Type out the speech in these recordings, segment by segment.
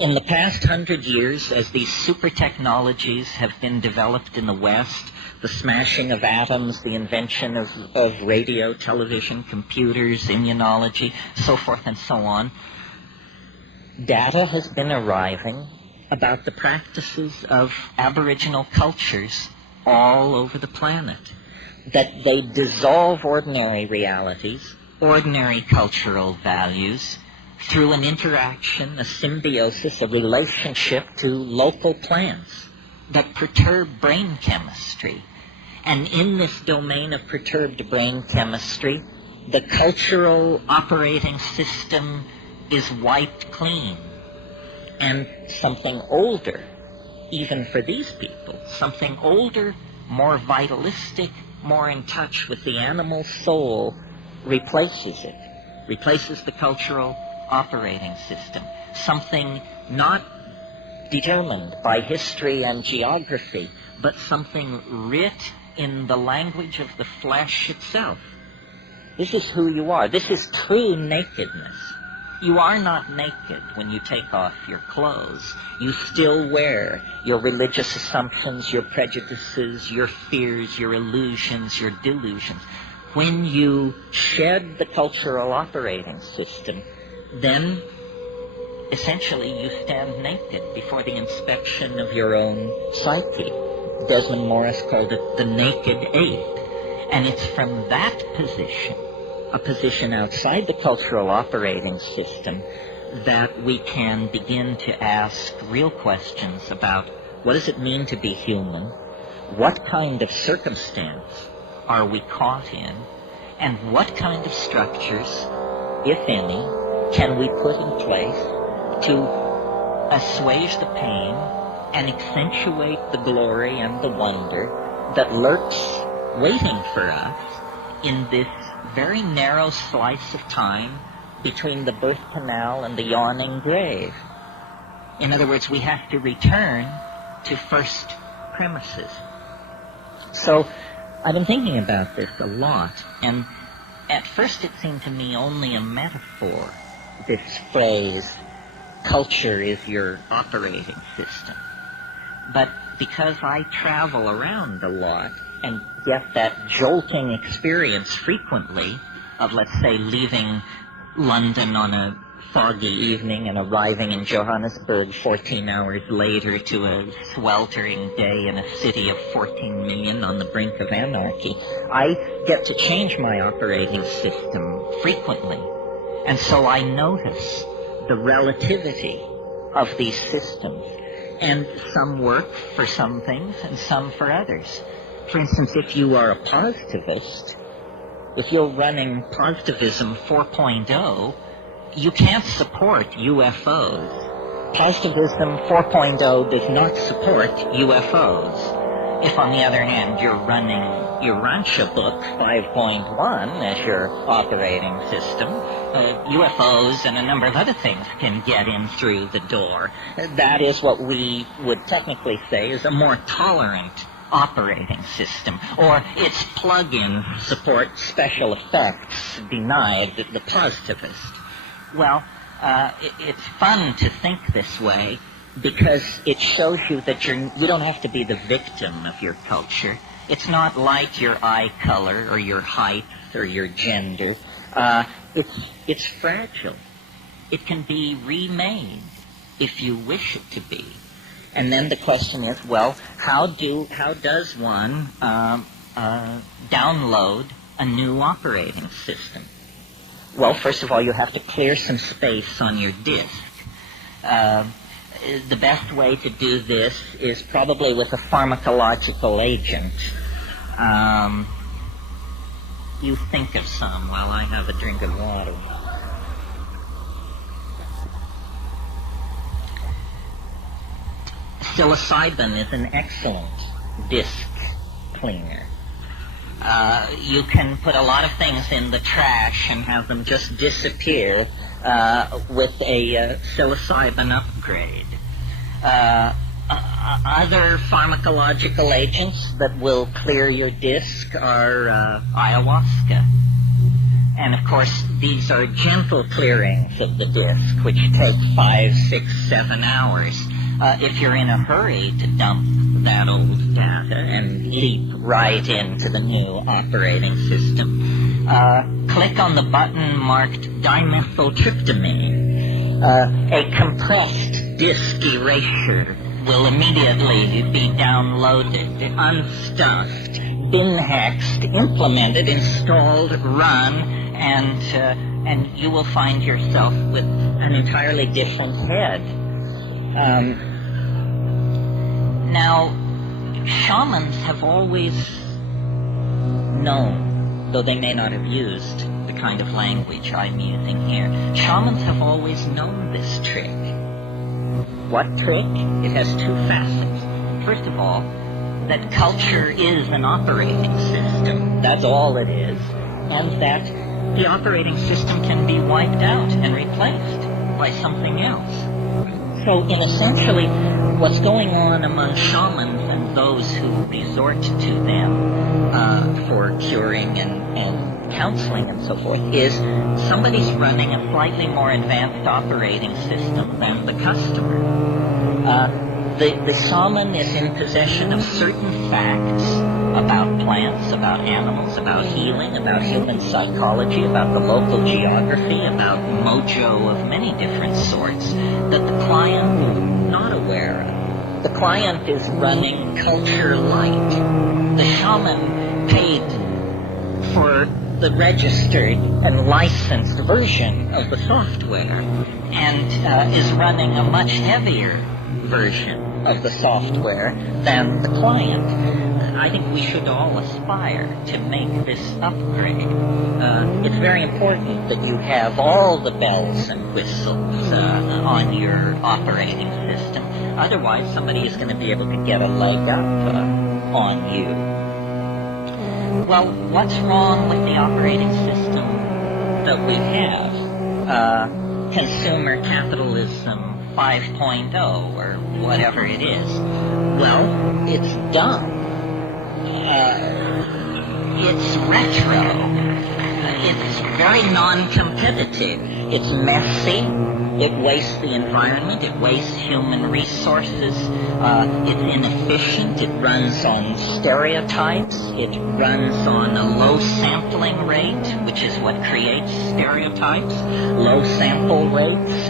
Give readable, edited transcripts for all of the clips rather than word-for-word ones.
In the past 100 years, as these super technologies have been developed in the West, the smashing of atoms, the invention of radio, television, computers, immunology, so forth and so on, data has been arriving about the practices of Aboriginal cultures all over the planet, that they dissolve ordinary realities, ordinary cultural values, through an interaction, a symbiosis, a relationship to local plants that perturb brain chemistry. And in this domain of perturbed brain chemistry, the cultural operating system is wiped clean. And something older, even for these people, something older, more vitalistic, more in touch with the animal soul, replaces it, replaces the cultural operating system, something not determined by history and geography, but something writ in the language of the flesh itself. This is who you are. This is true nakedness. You are not naked when you take off your clothes. You still wear your religious assumptions, your prejudices, your fears, your illusions, your delusions. When you shed the cultural operating system, then essentially you stand naked before the inspection of your own psyche. Desmond Morris called it the naked ape. And it's from that position, a position outside the cultural operating system, that we can begin to ask real questions about what does it mean to be human, what kind of circumstance are we caught in, and what kind of structures, if any, can we put in place to assuage the pain and accentuate the glory and the wonder that lurks waiting for us in this very narrow slice of time between the birth canal and the yawning grave. In other words, we have to return to first premises. So I've been thinking about this a lot, and at first it seemed to me only a metaphor, this phrase, culture is your operating system. But because I travel around a lot and get that jolting experience frequently of, let's say, leaving London on a foggy evening and arriving in Johannesburg 14 hours later to a sweltering day in a city of 14 million on the brink of anarchy, I get to change my operating system frequently. And so I notice the relativity of these systems. And some work for some things and some for others. For instance, if you are a positivist, if you're running Positivism 4.0, you can't support UFOs. Positivism 4.0 does not support UFOs. If, on the other hand, you're running your Rancha book 5.1 as your operating system, UFOs and a number of other things can get in through the door. That is what we would technically say is a more tolerant operating system, or its plug-in support special effects denied the positivist. Well, it's fun to think this way because it shows you that you don't have to be the victim of your culture. It's not like your eye color or your height or your gender. It's fragile. It can be remade if you wish it to be. And then the question is, well, how does one download a new operating system? Well, first of all, you have to clear some space on your disk. The best way to do this is probably with a pharmacological agent. You think of some while I have a drink of water. Psilocybin is an excellent disk cleaner. You can put a lot of things in the trash and have them just disappear with a psilocybin upgrade. Other pharmacological agents that will clear your disk are ayahuasca. And of course, These are gentle clearings of the disk, which take 5, 6, 7 hours. If you're in a hurry to dump that old data and leap right into the new operating system, click on the button marked dimethyltryptamine. A compressed disk erasure will immediately be downloaded, unstuffed, bin-hexed, implemented, installed, run, and you will find yourself with an entirely different head. Now, shamans have always known, though they may not have used the kind of language I'm using here, shamans have always known this trick. What trick? It has two facets. First of all, that culture is an operating system. That's all it is. And that the operating system can be wiped out and replaced by something else. So, in essentially, what's going on among shamans and those who resort to them for curing and counseling and so forth is somebody's running a slightly more advanced operating system than the customer. The shaman is in possession of certain facts about plants, about animals, about healing, about human psychology, about the local geography, about mojo of many different sorts that the client is not aware of. The client is running culture light. The shaman paid for the registered and licensed version of the software and is running a much heavier version of the software than the client. I think we should all aspire to make this upgrade. It's very important that you have all the bells and whistles on your operating system. Otherwise, somebody is going to be able to get a leg up on you. Well, what's wrong with the operating system that we have? Consumer capitalism 5.0 or whatever it is. Well, it's dumb. It's retro. It's very non-competitive. It's messy. It wastes the environment. It wastes human resources. It's inefficient. It runs on stereotypes. It runs on a low sampling rate, which is what creates stereotypes. Low sample rates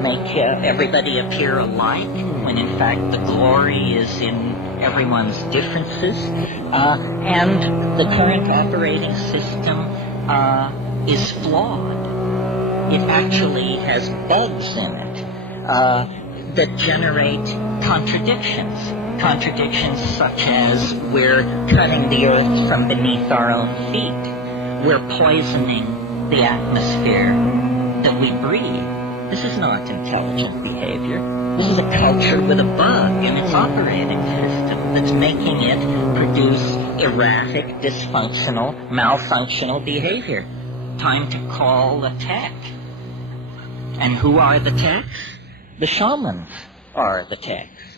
make everybody appear alike, when in fact the glory is in everyone's differences. And the current operating system is flawed. It actually has bugs in it that generate contradictions. Contradictions such as we're cutting the earth from beneath our own feet. We're poisoning the atmosphere that we breathe. This is not intelligent behavior. This is a culture with a bug in its operating system that's making it produce erratic, dysfunctional, malfunctional behavior. Time to call the tech. And who are the techs? The shamans are the techs.